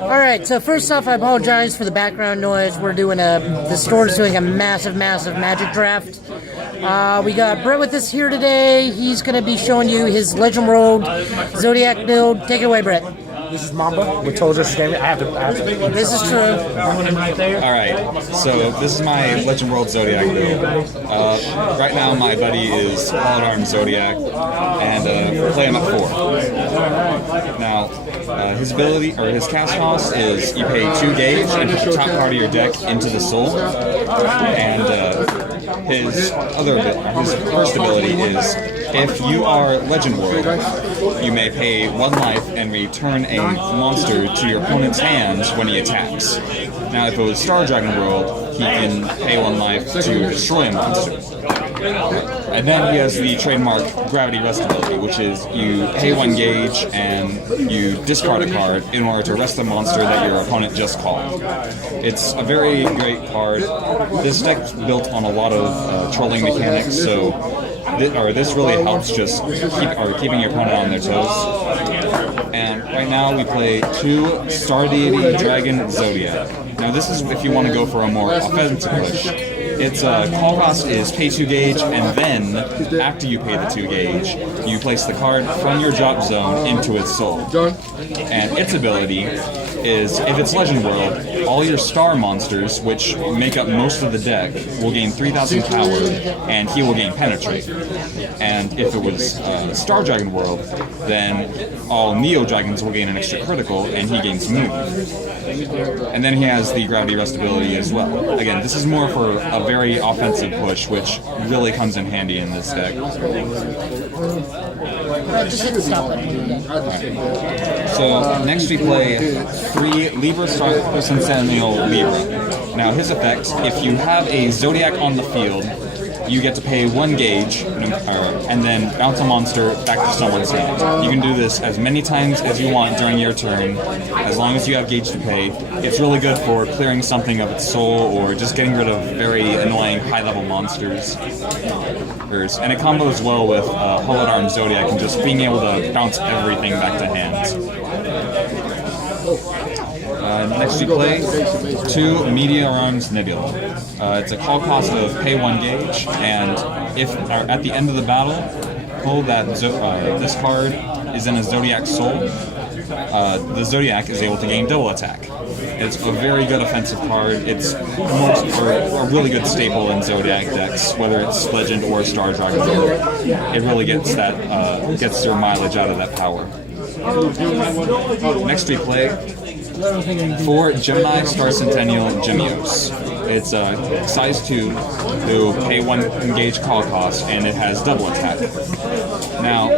Alright, so first off, I apologize for the background noise. The store's doing a massive Magic draft. We got Brett with us here today. He's going to be showing you his Legend World Zodiac build. Take it away, Brett. This is Mamba with Total Justice Gaming. I have to. This is true. Alright, so this is my Legend World Zodiac build. Right now my buddy is All Armed Zodiac, and we're playing at 4. Now, his ability, or his cast cost is you pay 2 gauge and put the top part of your deck into the soul, and his first ability is if you are Legend World, you may pay 1 life and return a monster to your opponent's hands when he attacks. Now, if it was Star Dragon World, he can pay 1 life to destroy a monster. And then he has the trademark Gravity Rest ability, which is you pay 1 gauge and you discard a card in order to rest a monster that your opponent just called. It's a very great card. This deck's built on a lot of trolling mechanics, so this really helps just keeping your opponent on their toes. And right now we play 2 Star Deity Dragon Zodiac. Now this is if you want to go for a more offensive push. Its call cost is pay 2 gauge, and then, after you pay the 2 gauge, you place the card from your drop zone into its soul. And its ability is, if it's Legend World, all your star monsters, which make up most of the deck, will gain 3,000 power, and he will gain Penetrate. And if it was Star Dragon World, then all Neo Dragons will gain an extra critical, and he gains Move. And then he has the Gravity Rest ability as well. Again, this is more for a very offensive push, which really comes in handy in this deck. Just hit the stop button. So next we play 3 Libra Star Centennial Libra. Now his effect, if you have a Zodiac on the field, you get to pay 1 gauge, and then bounce a monster back to someone's hand. You can do this as many times as you want during your turn, as long as you have gauge to pay. It's really good for clearing something of its soul, or just getting rid of very annoying high-level monsters. And it combos well with Holodarm Zodiac and just being able to bounce everything back to hands. Next we play 2 Meteor Arms Nebula. It's a call cost of pay 1 gauge, and if at the end of the battle, pull that this card is in a Zodiac soul, the Zodiac is able to gain double attack. It's a very good offensive card. It's a really good staple in Zodiac decks, whether it's Legend or Star Dragon. It really gets their mileage out of that power. Next we play 4 Gemini Star Centennial Gemios. It's size 2, who pay 1 gauge call cost, and it has double attack. Now,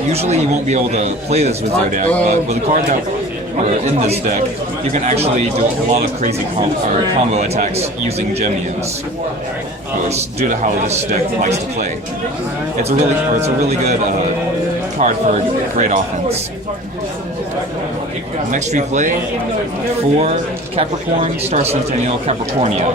usually you won't be able to play this with Zodiac, but with the cards that are in this deck, you can actually do a lot of crazy combo attacks using Gemios, due to how this deck likes to play. It's a really good card for great offense. Next we play 4 Capricorn Star Centennial Capricornia.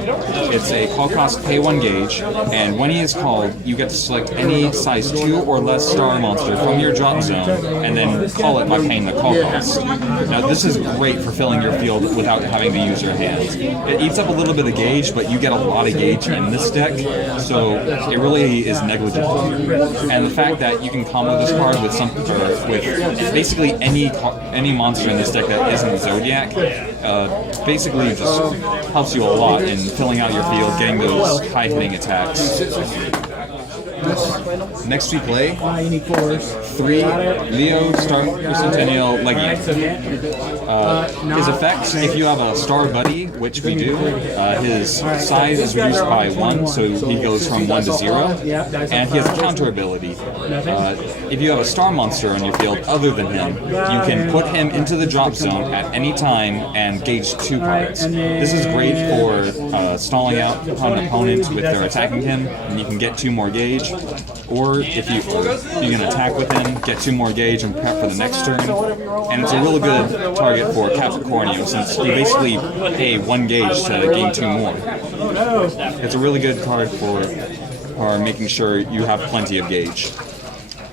It's a call cost pay 1 gauge, and when he is called, you get to select any size 2 or less star monster from your drop zone, and then call it by paying the call cost. Now this is great for filling your field without having to use your hands. It eats up a little bit of gauge, but you get a lot of gauge in this deck, so it really is negligible. And the fact that you can combo this card with basically any monster in this deck that isn't Zodiac, basically just helps you a lot in filling out your field, getting those high-hitting attacks. Next we play 3 Leo Star Centennial Legion. His effects, if you have a Star Buddy, which we do, his size is reduced by 1, so he goes from 1 to 0, and he has a counter ability. If you have a Star Monster on your field other than him, you can put him into the drop zone at any time and gauge 2 cards. This is great for stalling out on an opponent with their attacking him, and you can get 2 more gauge. Or if you can attack with him, get 2 more gauge and prep for the next turn. And it's a really good target for Capricornio, since you basically pay 1 gauge to gain 2 more. It's a really good card for making sure you have plenty of gauge.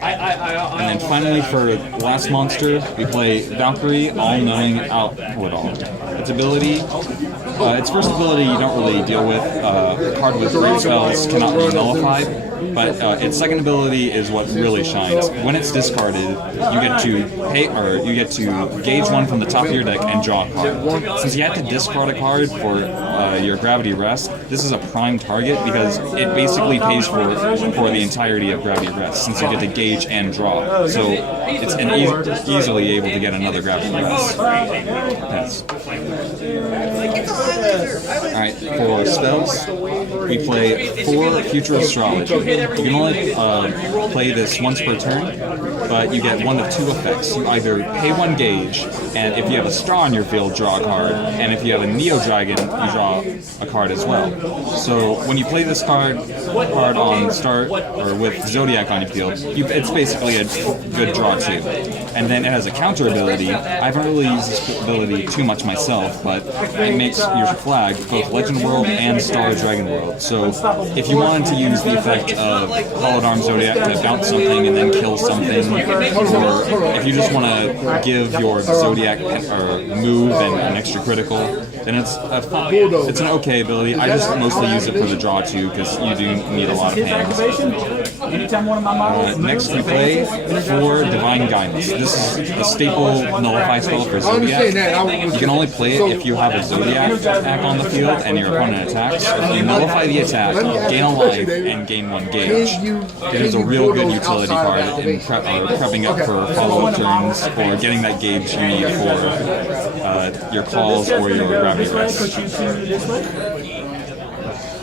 And then finally, for the last monster, we play Valkyrie, All-Knowing Outwit-All. Its ability, its first ability you don't really deal with. A card with great spells cannot be nullified. But its second ability is what really shines. When it's discarded, you get to gauge one from the top of your deck and draw a card. Since you have to discard a card for your Gravity Rest, this is a prime target because it basically pays for the entirety of Gravity Rest, since you get to gauge and draw. So it's easily able to get another Gravity Rest. Yes. Alright, for spells, we play 4 Future Astrology. You can only play this once per turn, but you get one of 2 effects. You either pay 1 gauge, and if you have a star in your field, draw a card, and if you have a Neo Dragon, you draw a card as well. So when you play this card on start, or with Zodiac on your field, it's basically a good draw too. And then it has a counter ability. I haven't really used this ability too much myself, but it makes your flag both Legend World and Star Dragon World. So if you wanted to use the effect of Hollowed Arm Zodiac to bounce something and then kill something, or if you just want to give your Zodiac move and an extra critical, then it's an okay ability. I just mostly use it for the draw too, because you do need a lot of hands. Next we play 4 Divine Guidance. This is a staple nullify spell for Zodiac. You can only play it if you have a Zodiac attack on the field and your opponent attacks. You nullify the attack, gain a life, and gain 1 gauge. It is a real good utility card in prepping up for follow-up turns or getting that gauge you need for your calls or your Gravity Rest.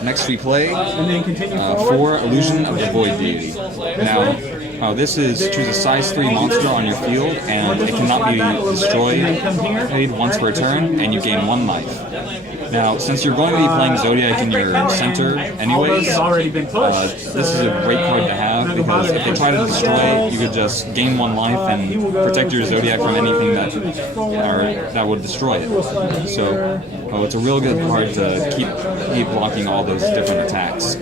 Next we play 4 Illusion of the Void Deity. Now, this is choose a size 3 monster on your field, and it cannot be destroyed once per turn, and you gain 1 life. Now, since you're going to be playing Zodiac in your center anyways, this is a great card to have, because if they try to destroy it, you could just gain 1 life and protect your Zodiac from anything that would destroy it. So, it's a real good card to keep blocking all those different attacks.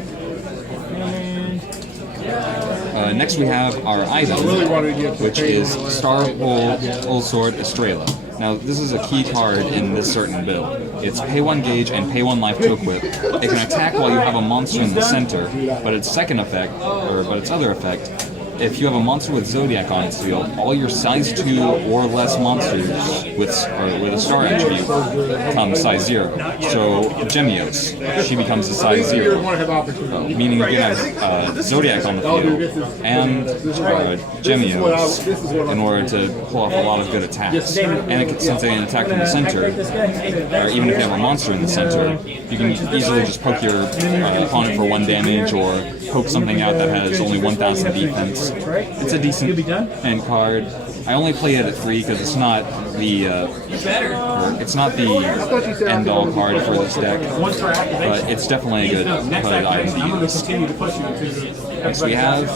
Next we have our item, which is Star Old Sword Estrella. Now, this is a key card in this certain build. It's pay 1 gauge and pay 1 life to equip. It can attack while you have a monster in the center, but its other effect, if you have a monster with Zodiac on its field, all your size 2 or less monsters with a star attribute become size 0. So Gemios, she becomes a size 0, meaning you can have Zodiac on the field and Gemios in order to pull off a lot of good attacks. And since they can attack from the center, or even if you have a monster in the center, you can easily just poke your opponent for 1 damage, or poke something out that has only 1,000 defense. It's a decent end card. I only play it at 3 because it's not the end-all card for this deck, but it's definitely a good item to use. Next we have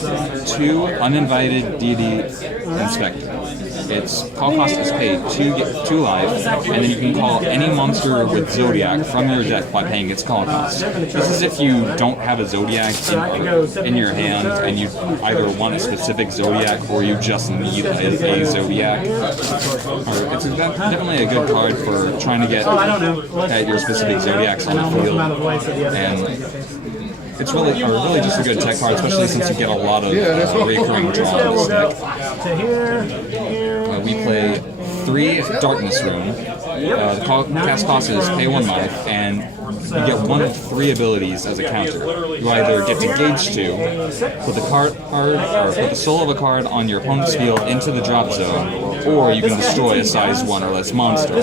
2 Uninvited Deity Inspector. Its call cost is paid 2 life, and then you can call any monster with Zodiac from your deck by paying its call cost. This is if you don't have a Zodiac in your hand, and you either want a specific Zodiac or you just need a Zodiac. Or it's definitely a good card for trying to get at your specific Zodiacs on the field. And it's really just a good tech card, especially since you get a lot of recurring draw in this deck. We play 3 Darkness Rune. The cast cost is pay 1 life, and you get 1 of 3 abilities as a counter. You either get to gauge 2, put the soul of a card on your opponent's field into the drop zone, or you can destroy a size 1 or less monster.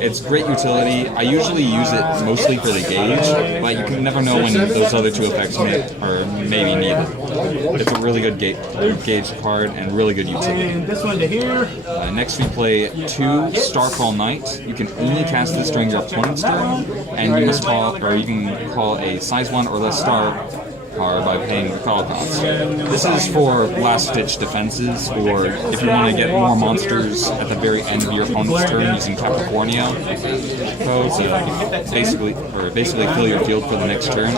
It's great utility. I usually use it mostly for the gauge, but you can never know when those other 2 effects may be needed. It's a really good gauge card and really good utility. Next we play 2 Starfall Knight. You can only cast this during your opponent's turn, and you can call a size 1 or less star card by paying the call cost. This is for last-ditch defenses, or if you want to get more monsters at the very end of your opponent's turn using Capricornia code to basically fill your field for the next turn.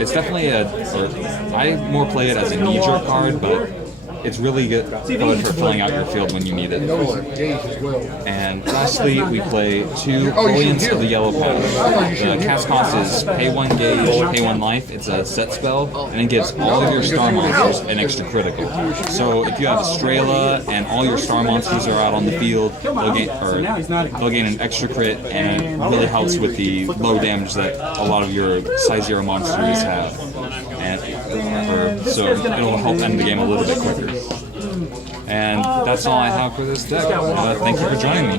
It's definitely I more play it as a knee-jerk card, but it's really good for filling out your field when you need it. And lastly, we play 2 Brilliance of the Yellow Path. The cast cost is pay 1 gauge, pay 1 life. It's a set spell, and it gives all of your star monsters an extra critical. So if you have Strela and all your star monsters are out on the field, they'll gain an extra crit, and it really helps with the low damage that a lot of your size 0 monsters have. So it'll help end the game a little bit quicker. And that's all I have for this deck. Thank you for joining me.